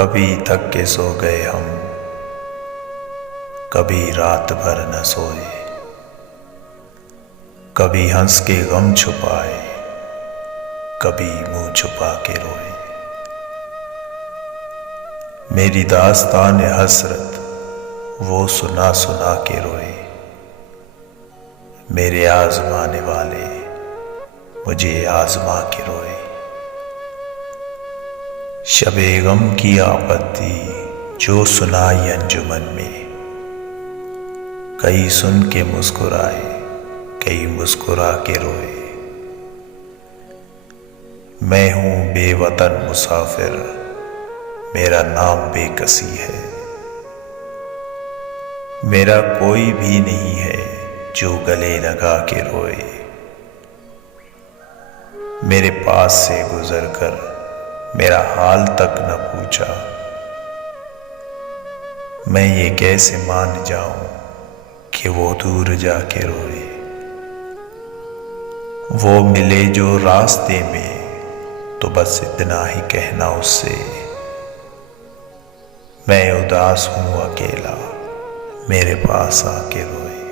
कभी थक के सो गए हम, कभी रात भर न सोए, कभी हंस के गम छुपाए, कभी मुंह छुपा के रोए। मेरी दास्तान हसरत वो सुना सुना के रोए। मेरे आजमाने वाले मुझे आजमा के रोए। शबे गम की आपत्ति जो सुनाई अंजुमन में, कई सुन के मुस्कुराए, कई मुस्कुरा के रोए। मैं हूं बेवतन मुसाफिर, मेरा नाम बेकसी है। मेरा कोई भी नहीं है जो गले लगा के रोए। मेरे पास से गुजर कर मेरा हाल तक न पूछा। मैं ये कैसे मान जाऊं कि वो दूर जाके रोए। वो मिले जो रास्ते में तो बस इतना ही कहना उससे, मैं उदास हूं अकेला, मेरे पास आके रोए।